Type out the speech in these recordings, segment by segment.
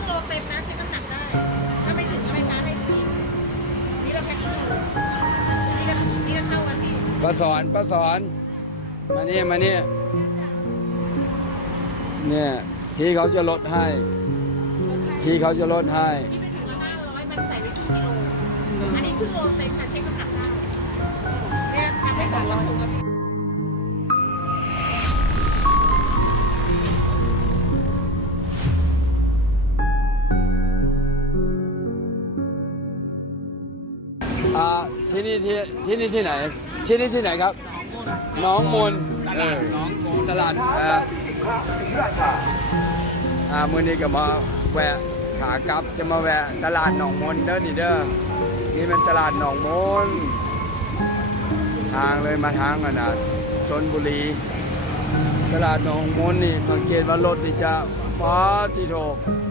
รึ่งโลเต็มนะเช็คน้ำหนักได้ ถ้าไม่ถึงไม่ค้าให้พี่นี่เราแพ็คครึ่งโลนี่ก็นี่ก็เท่ากันพี่ป้าสอนป้าสอน มานี่มานี่เนี่ยที่เขาจะลดให้ ที่เขาจะลดให้ นี่ไปถึงละห้าร้อยมันใส่ไว้ครึ่งกิโลอันนี้ครึ่งโลเต็มค่ะเช็คน้ำหนักได้เนี่ยทำให้สองกระปุกอะพี่ นี่ที่ที่นี่ที่ไหน ที่นี่ที่ไหนครับหน้องมนเออตลาดเอ่ออ่ามื่อนี้ก็มาแวะขากลับจะมาแวะตลาดหนองมนเด้อนี่เด้อนี่เป็นตลาดหนองมนทางเลยมาทางอะนะชนบุรี ตลาดหนองมนนี่สังเกตว่ารถนี่จะป้าที่โถ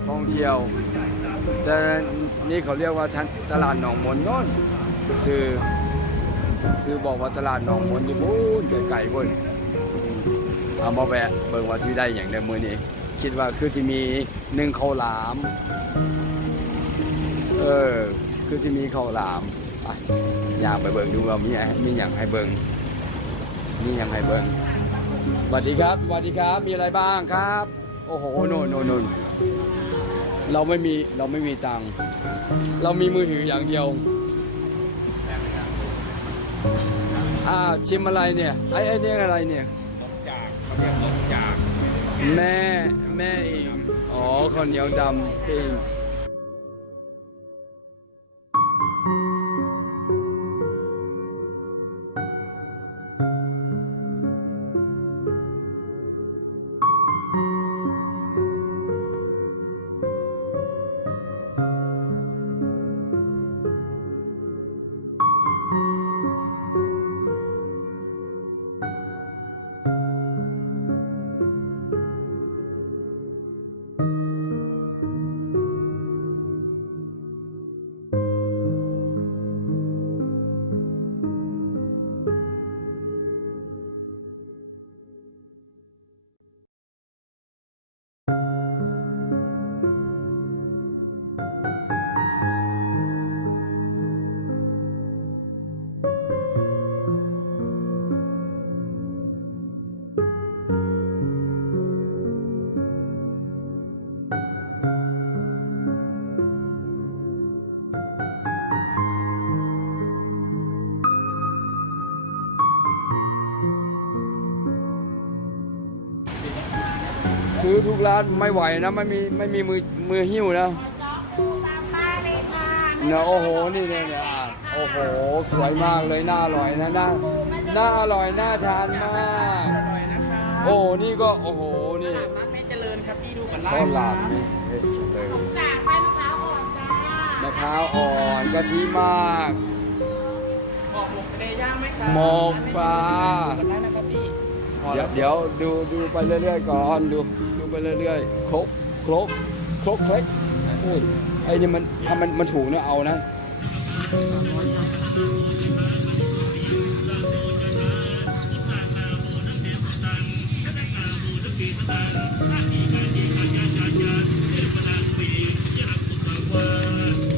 ท่องเที่ยว แต่นี่เขาเรียกว่าท่านตลาดหนองมนโน่นซื้อ ซื้อบอกว่าตลาดหนองมนอยู่บูนไกลๆพุ่นเอามาแวะเบิ่งว่าสิได้อย่างเดิมมือนี้คิดว่าคือสิมีหนึ่งข้าวหลาม เออ คือสิมีข้าวหลามไปอยากไปเบิ่งดูว่ามีอะไรมีอย่างให้เบิ่งมีอย่างให้เบิ่งสวัสดีครับสวัสดีครับ มีอะไรบ้างครับ โอ้โหโน่นโน่นโน่นเราไม่มีเราไม่มีตังค์เรามีมือถืออย่างเดียว อ่าชิมอะไรเนี่ยไอ้ไอ้เนี่ยอะไรเนี่ยจากเขาเรียกนกจาก แม่แม่เองอ๋อข้าวเหนียวดำปิ้ง ซื้อทุกร้านไม่ไหวนะไม่มีไม่มีมือมือหิ้วนะจ๊อกปูตามป้ายเลยค่ะเนะโอ้โหนี่เนี่ยเนี่ยอะโอ้โหสวยมากเลยน่าอร่อยนะน่าน่าอร่อยน่าทานมาก อร่อยนะคะโอ้นี่ก็โอ้โหนี่ตลาดนัดแม่เจริญครับพี่ดูกันได้ข้าวหลามนี่เผ็ดเลยจ่าไส้มะพร้าวอ่อนจ้ามะพร้าวอ่อนกะทิมากบอกหมกทะเลย่างไหมครับหมกปลาดูกันได้นะครับพี่เดี๋ยวเดี๋ยวดูดูไปเรื่อยๆก่อนดูดู ไปเรื่อยๆครกครกครกเล็กอุ้ยไอ้นี่มันถ้ามันมันถูกเนี่ยเอานะเ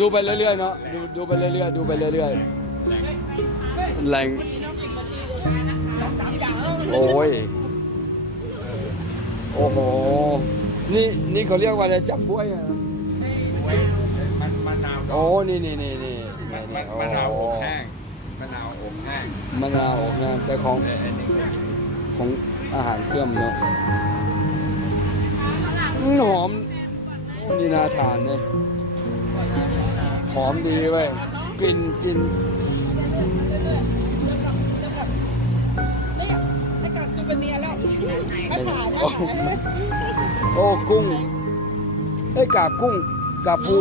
ดูไปเรื่อยๆเนาะดูดูไปเรื่อยๆดูไปเรื่อยๆแหลงโอ้ยโอ้โหนี่นี่เขาเรียกว่าอะไรจับบ้วยอะมันมะนาวโอ้นี่นี่นี่นี่มะนี่โอ้มะนาวอบแห้งมะนาวอบแห้งมะนาวอบแห้งแต่ของของอาหารเสื่อมเนาะหอมโอ้นี่น่าทานเลย หอมดีเว้ยกลิ่นกลิ่นเนี่ยให้กับซูเปเนียแล้วให้ผ่านโอ้โอ้กุ้งเอ้ยกาบกุ้งกาบปู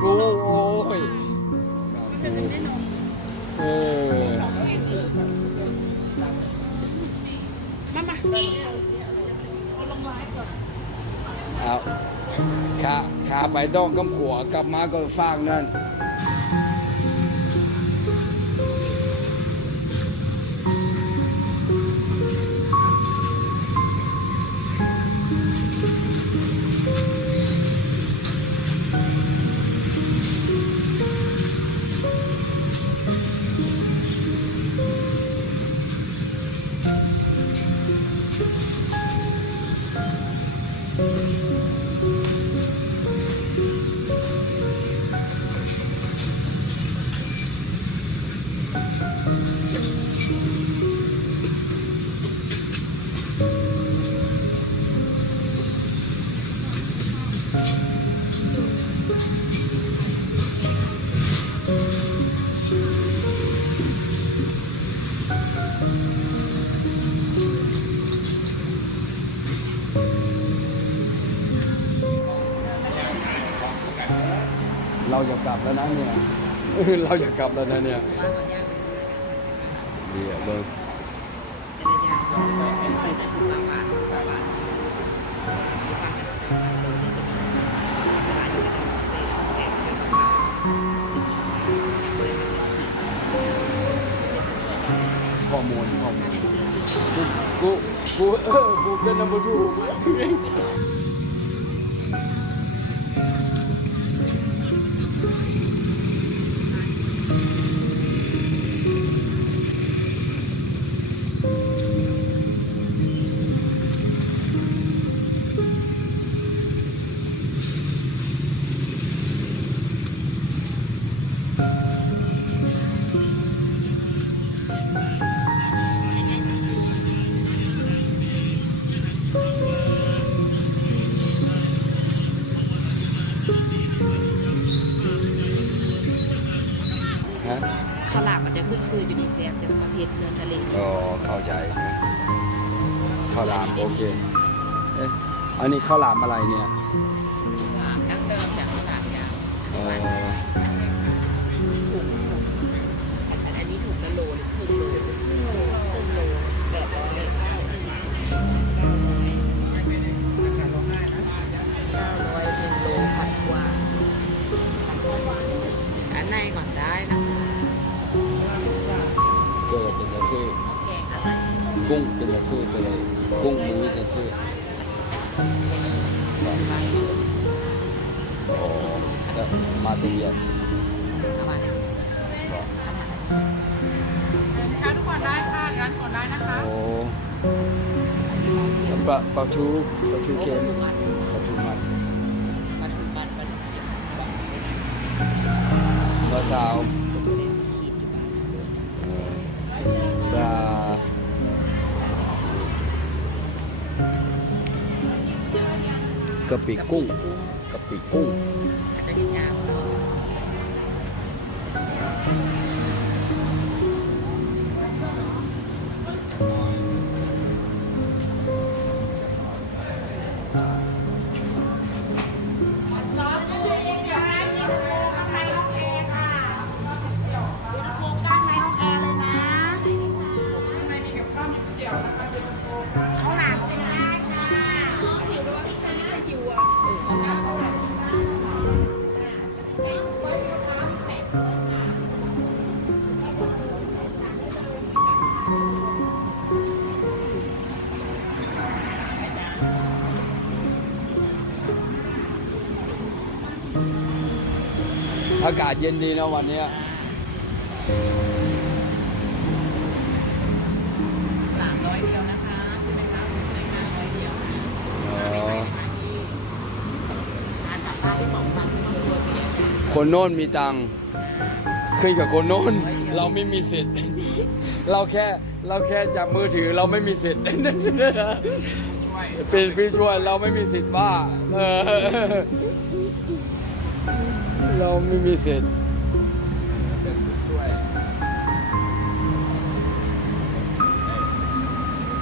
ปูโอ้ยกาบปูเออมามาเอา ขาไปต้องกำขัวกลับมาก็ฟางนั่น เราจะกลับแล้วนะเนี่ยเราจะกลับแล้วนะเนี่ยเดี๋ยวเบิกข้อมูลข้อมูลกูกูเออกูเกินนับถูกฮ ฟจะมาเพชรเนื้อทะเลก็เข้าใจข้าวหลามโอเคเอ๊ะอันนี้ข้าวหลามอะไรเนี่ย ดั้งเดิมจากข้าวหลามจากเออ กุ้งเป็นยังซี่ตัวเลยกุ้งมือยังซี่โอ้แล้วมาเตียนประมาณนี้ทานทุกคนได้ค่ะร้านก่อนได้นะคะโอ้แล้วปลาปลาทูปลาทูเค็มปลาทูมันปลาทูมันปลาทูเค็มปลาสาว กะ อากาศเย็นดีนะวันเนี้ยสามร้อยเดียวนะคะใช่ไหมคะใช่ค่ะร้อยเดียวนะอ๋อทานกับข้าวสองบางที่มันรวมไปเองคนโน้นมีตังค์ขึ้นกับคนโน้นเราไม่มีสิทธิ์ เราแค่เราแค่จับมือถือเราไม่มีสิทธิ์ช่วยปีพี่ช่วยเราไม่มีสิทธิ์ว่าเออ เราไม่มีสิทธิ์ช่วย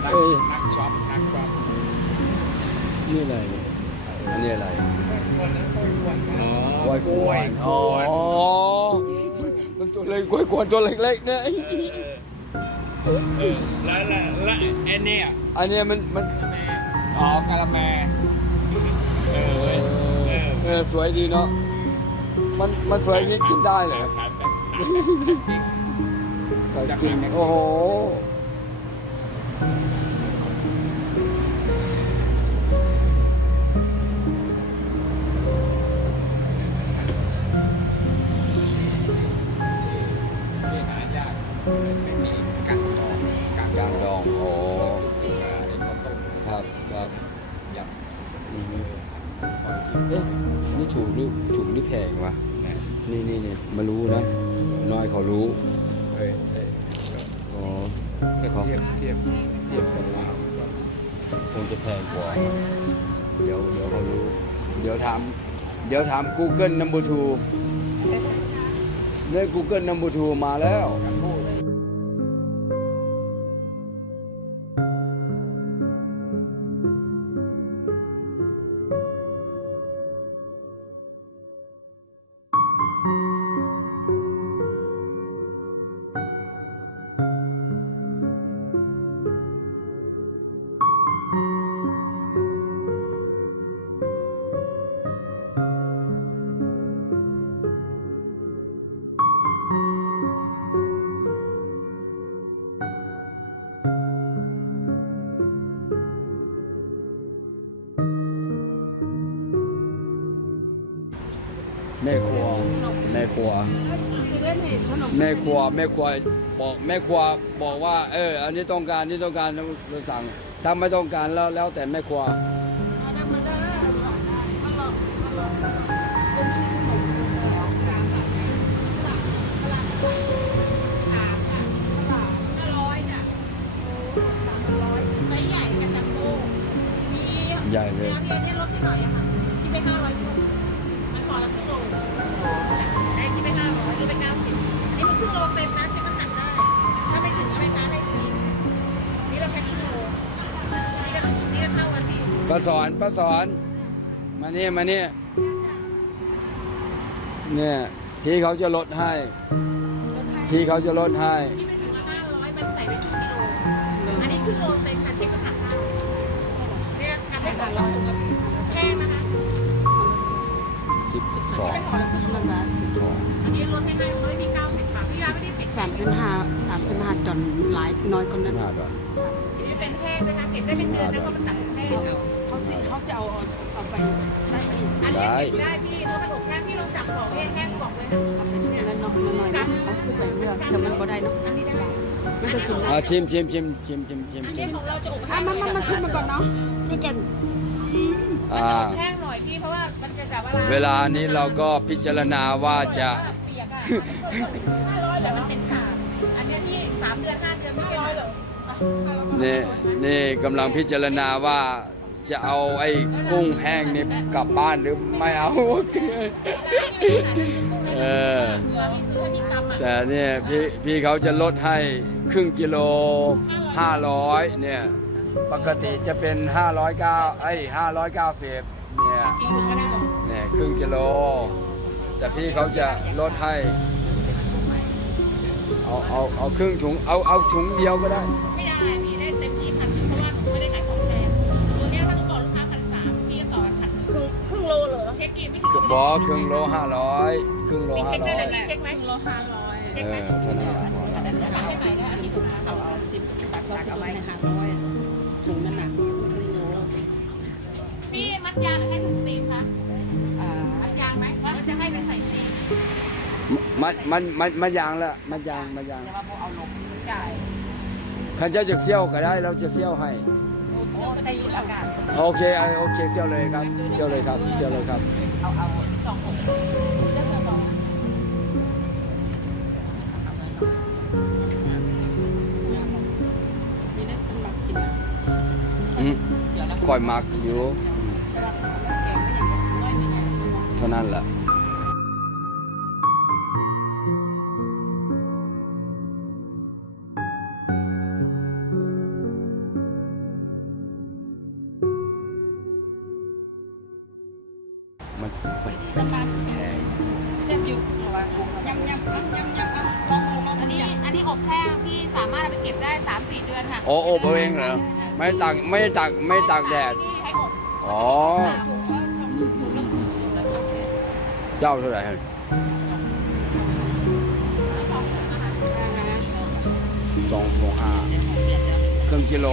นักเอ้ยนักช็อปนักช็อปนี่อะไรเนี่ยอันนี้อะไรอ๋อกล้วยกวนอ๋อมันตัวเล็กกล้วยกวนตัวเล็กๆเนี่ยเออเออเออแล้วแล้วแล้วไอ้เนี่ยอันเนี้ยมันมันอ๋อกะละแมเออเว้ยเออเออสวยดีเนาะ มันมันสวยอย่างนี้กินได้เหรอขายแบบขายแบบจริงไก่กินโอ้โหที่หายากไม่มีกัดดองกัดย่างดองโอ้ไอ้ข้าวต้มครับครับยำอืมเอ๊ะนี่ถูกหรือถูกหรือ แพงวะเนี่ยนี่นี่นี่มารู้นะ น้อยเขารู้เฮ้ยเฮ้ยอ๋อแค่เขาเทียบเทียบเทียบกับลาวคงจะแพงกว่า เดี๋ยวเดี๋ยวเขารู้ เดี๋ยวถาม เดี๋ยวถาม Google Number Two เนี่ย Google Number Two มาแล้ว รัว แม่ครัวแม่ครัวบอกแม่ครัวบอกว่า เออ อันนี้ต้องการนนี่ต้องการเราสั่งถ้าไม่ต้องการแล้วแล้วแต่แม่ครัวาสอนป้าสอน มานี่มานี่เนี่ยพี่เขาจะลดให้พี่เขาจะลดให้ ที่ไม่ถึงละห้าร้อยมันใส่ไปครึ่งกิโลอันนี้ครึ่งโลเต็มค่ะเช็คน้ำหนักได้เนี่ยทำให้สองกระปุกอะพี่แค่นะคะสิบสองไม่ขอละครึ่งโลสิบสองอันนี้ลดให้ไหมเขาไม่มีเก้าสิบบาทพี่ยาไม่ได้ติดสามสิบห้าสามสิบห้าจนหลายน้อยคนสินั้นบห้าบาททีนี้เป็นแห้งนะคะเก็บได้เป็นเดือนแล้วก็มาตัด แห้งเอาเอาไปได้อีกอันนี้เก็บได้พี่เพราะมันอบแห้งพี่ลองจับของแห้งๆบอกเลยนะเอาเป็นเนี่ยแล้วน้องมันน้อยเขาซื้อไปเลือกเดี๋ยวมันบ่ได้เนาะอันนี้ได้ม่ได้กินอ่าชิมชิมชิมชิมชิมชิมอันชินี้มของเราจะอบอะแห้งมามามาชิมมาก่อนเนาะช่วยกันอ่าแห้งหน่อยพี่เพราะว่ามันจะแบบเวลานี้เราก็พิจารณาว่าจะเปียกอะห้าร้อยแต่มันเป็นสามอันนี้พี่สามเดือนห้าเดือนไม่เป็นไรหรอกนี่นี่กำลังพิจารณาว่า จะเอาไอ้กุ้งแห้งนี่กลับบ้านหรือไม่เอา เออ แต่เนี่ยพี่พี่เขาจะลดให้ครึ่งกิโล 500 เนี่ย ปกติจะเป็น 509ไอ้590 เนี่ย เนี่ยครึ่งกิโล แต่พี่เขาจะลดให้ เอาเอาเอาครึ่งถุง เอาเอาถุงเดียวก็ได้ เหรอเช็คกี่ไม่ถึงบอครึ่งโลห้าร้อยครึ่งโลห้าเช็คร้ได้อยเลยเช็คไหมโลห้าร้อยเช็คไหมอเท่านั้นแหละพอละตัดให้ใหม่นะอันนี้ผมเอาเอาสิบตัดตัดเอาไว้ห้าร้อยถุงนั้นน่ะคือโซ่พี่มัดยางหรือให้ถุงซีนคะอ่ามัดยางไหมว่าจะให้เป็นใส่ซีนมันมันมันมันยางละมันยางมันยางแต่ว่าพอเอาลงจ่ายขันเจ้าจะเซี่ยวก็ได้เราจะเซี่ยวให้ อ้ใส่ยุดอากาศ โอเคเอาโอเคเซี่ยวเลยครับเซี่ยวเลยครับเซี่ยวเลยครับเอาเอาสองหกได้เสื้อสองนี่นะมันแบบกินอืมเดี๋ยวแล้วคคอยมักอยู่ แต่ว่าแกไม่อยากจะน้อยไม่อยากจะเท่านั้นแหละ ซ่บอยู่แต่ว่ายำยำอะยำยำอะลองลองลองอันนี้อันนี้อบแห้งพี่สามารถเอาไปเก็บได้สามสี่เดือนค่ะโอ้อบเอาเองเหรอไม่ตากไม่ได้ตากไม่ตากแดดนี่ให้อบอ๋อ ถูกเอาสองถูกแล้วถูกแล้วถูกแล้วเจ้าเท่าไหร่ฮะอ่าฮะสองถุงห้าครึ่งกิโล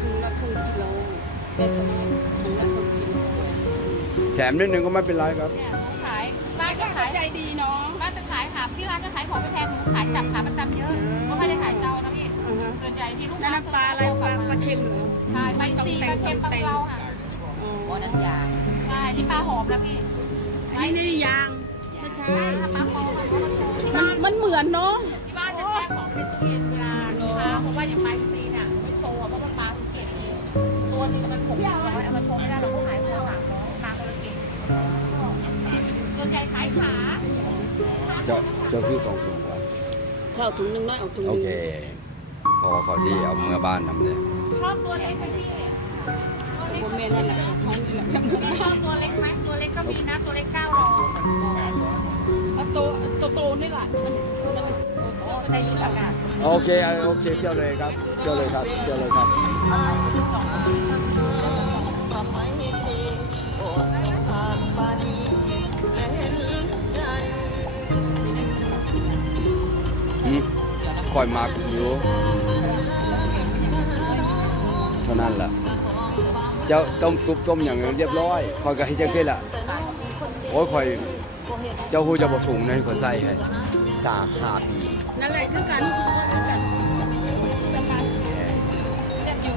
ถุงละครึ่งกิโลเป็นถุง ถมนิดนึงก็ไม่เป็นไรครับ เนี่ยเขาขายบ้านจะก็ขายใจดีเนาะบ้านจะขายค่ะที่ร้านจะขายของไม่แพงหนูขายจับขาประจำเยอะก็ไม่ได้ขายเจ้านะพี่อ่าฮะส่วนใหญ่ที่ลูกนั่นน้ำปลาอะไรปลาปลาเค็มเหรอใช่ไปซีปลาเค็มปลาเราค่ะอ๋อนั่นยางใช่นี่ปลาหอมนะพี่อันนี้นี่ยางไม่ใช่ถ้าปลาหอมมันก็มาโชว์ที่มันบ้านมันเหมือนเนาะ ที่บ้านจะแช่ของในตู้เย็นเวลาลูกค้าเพราะว่าอย่างปลาซีน่ะไม่โชว์อะเพราะว่าปลามันเก็บเองตัวหนึงมันหกร้อยเอามาโชว์ไม่ได้เราก็ขายตัวสาม ส่วนใหญ่ขายขาเจ้าเจ้าซื้อสองถุงก่อนข้าวถุงหนึงน้อยเอาถุงหโอนึงเคเพอขอที่เอาเมื่อบ้านทำเลยชอบตัวเล็กไหมพี่โบเมนนั่นแหละของเขานี่แหละจำนวนพี่ชอบตัวเล็กไหมตัวเล็กก็มีนะตัวเล็กเก้าร้อยเอาโตโตโตนี่แหละมันมันใส่ยุทธากาศโอเคโอเคเชี่ยวเลยครับเชี่ยวเลยครับเชี่ยวเลยครับอื คอยมักอยู่เท่านั้นแหละเจ้าต้มซุปต้มอย่างเรียบร้อยคอยก็ให้เจ้าขึ้นละโอ้ยคอยเจ้าหูจะบถุงนั่นก็ใส่ให้สามห้าปีนั่นแหละคือกันคือกันประมาณแซ่บอยู่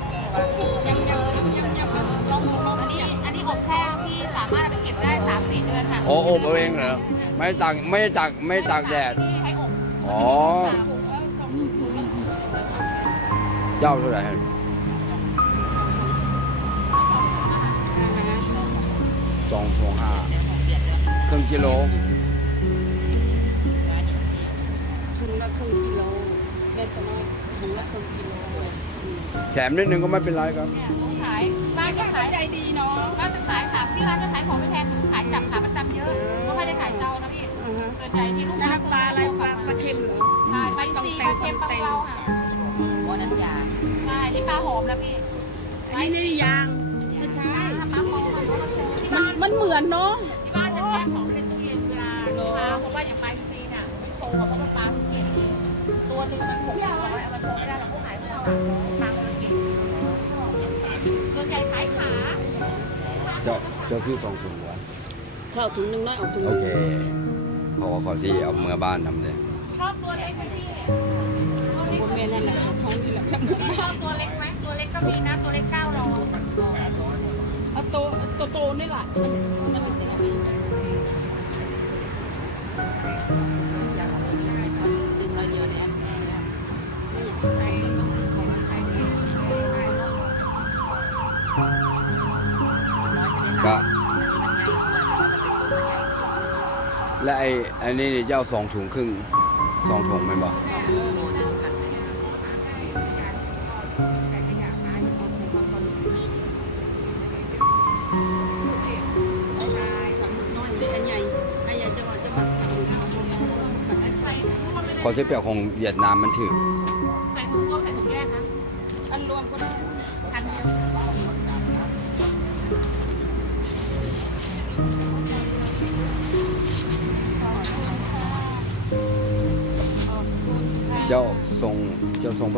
ยำยำยำยำลองลองอันนี้อันนี้อบแห้งพี่สามารถเอาไปเก็บได้สามสี่เดือนค่ะโอ้อบเอาเองเหรอไม่ตากไม่ได้ตากไม่ตากแดดที่ให้อบอ๋อถูกเอาสองอืมอืมอืมอืม เจ้าเท่าไหร่สองถุงห้าครึ่งกิโลถุงละครึ่งกิโลเม็ดน้อยถุงละครึ่งกิโล แถมนิดนึงก็ไม่เป็นไรครับ เนี่ยเขาขายบ้านจะขายใจดีเนาะบ้านจะขายค่ะที่ร้านจะขายของไม่แพงหนูขายจับขาประจำเยอะก็ไม่ได้ขายเจ้านะพี่อ่าฮะส่วนใหญ่ที่ลูกนั่นค้าน้ำปลาอะไรปลาปลาเค็มเหรอใช่ไปซีปลาเค็มปลาเราค่ะอ๋อนั่นยางใช่นี่ปลาหอมนะพี่อันนี้นี่ยางไม่ใช่ถ้าปลาหอมมันก็มาโชว์ที่มันบ้าน มันเหมือนเนาะที่บ้านจะแช่ของในตู้เย็นเวลาลูกค้าเพราะว่าอย่างปลาซีน่ะไม่โชว์อะเพราะว่าปลามันเก็บเองตัวหนึงมันหกร้อยเอามาโชว์ไม่ได้เราก็ขายตัวสามร้อยปลาคนละเก็บส่วนใหญ่ขายขา เจ้าเจ้าซื้อสองถุงก่อนข้าวถุงหนึงน้อยเอาถุงหโอนึงเคเพอขอที่เอาเมื่อบ้านทำเลย ชอบตัวเล็กไหมพี่โบเมนนั่นแหละของเขานี่แหละจำนวนพี่ชอบตัวเล็กไหมตัวเล็กก็มีนะ ตัวเล็กเก้าร้อยเอาโตโตโตนี่แหละมันมันไม่ใช่อะไรอยากดื่มได้ก็ดื่มร้อยเดียวเนี่ยใครใคร ก็และไอ้อันนี้นี่เจ้าสองถุงครึ่งสองถุงไหมบอกขอเสียเปรียบของเวียดนามมันถือ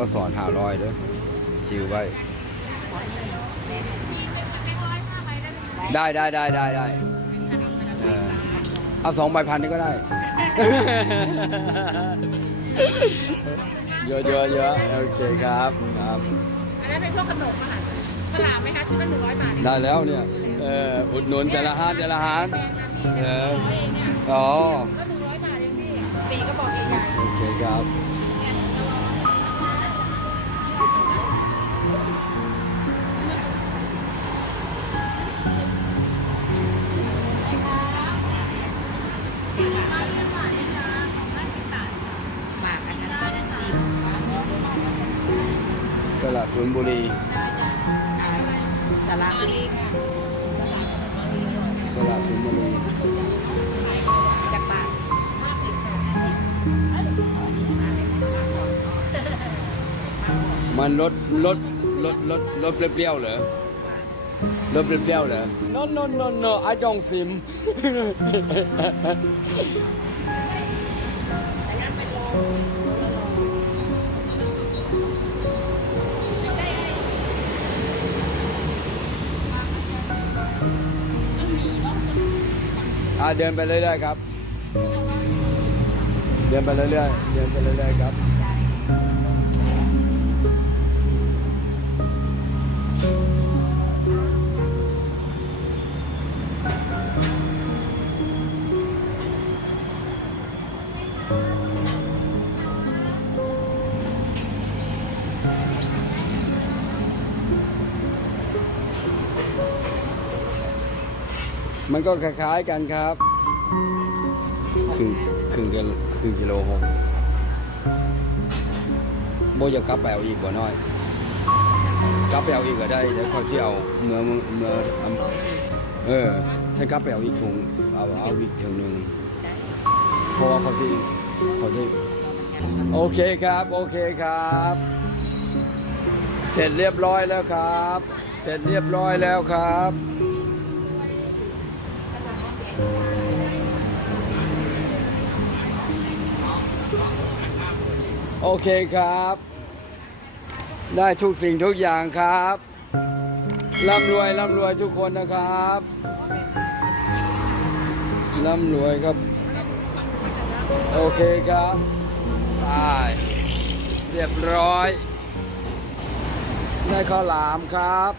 เจ้าทรงประสอนหาร้อยเด้อจิวไว้ ได้ได้ได้ได้ได้เออเอาสองใบพันนี่ก็ได้ เยอะเยอะเยอะโอเคครับครับ อันนั้นเป็นพวกขนมอาหารฝรั่งไหมคะชิ้นละหนึ่งร้อยบาทเองได้แล้วเนี่ยเอออุดหนุนแต่ละฮานแต่ละฮานแพงนะพี่เออร้อยเองเนี่ยอ๋อก็หนึ่งร้อยบาทเองพี่ตีก็บอกใหญ่โอเคครับ ระสุนบุรี สระบุรีสระสุนบุรีจากบาทมันรสรสรสรสรสเปรี้ยวๆเหรอรสเปรี้ยวๆเหรอ no no no no I don't sim อ่าเดินไปเรื่อยๆครับ เดินไปเรื่อยๆ เดินไปเรื่อยๆครับ ก็คล้ายๆกันครับ ครึ่งครึ่งกิโลครึ่งกิโลหกโบจะกลับไปเอาอีกบ่น้อย กลับไปเอาอีกก็ได้เดี๋ยวเขาที่เอาเมื่อเมื่อเมื่อเออฉันกลับไปเอาอีกถุงเอาเอาอีกถุงหนึ่งเพราะว่าเขาที่เขาที่โอเคครับ โอเคครับ เสร็จเรียบร้อยแล้วครับ เสร็จเรียบร้อยแล้วครับ โอเคครับ ได้ทุกสิ่งทุกอย่างครับร่ำรวยร่ำรวยทุกคนนะครับร่ำรวยครับ โอเคครับไปเรียบร้อย ได้ข้าวหลามครับ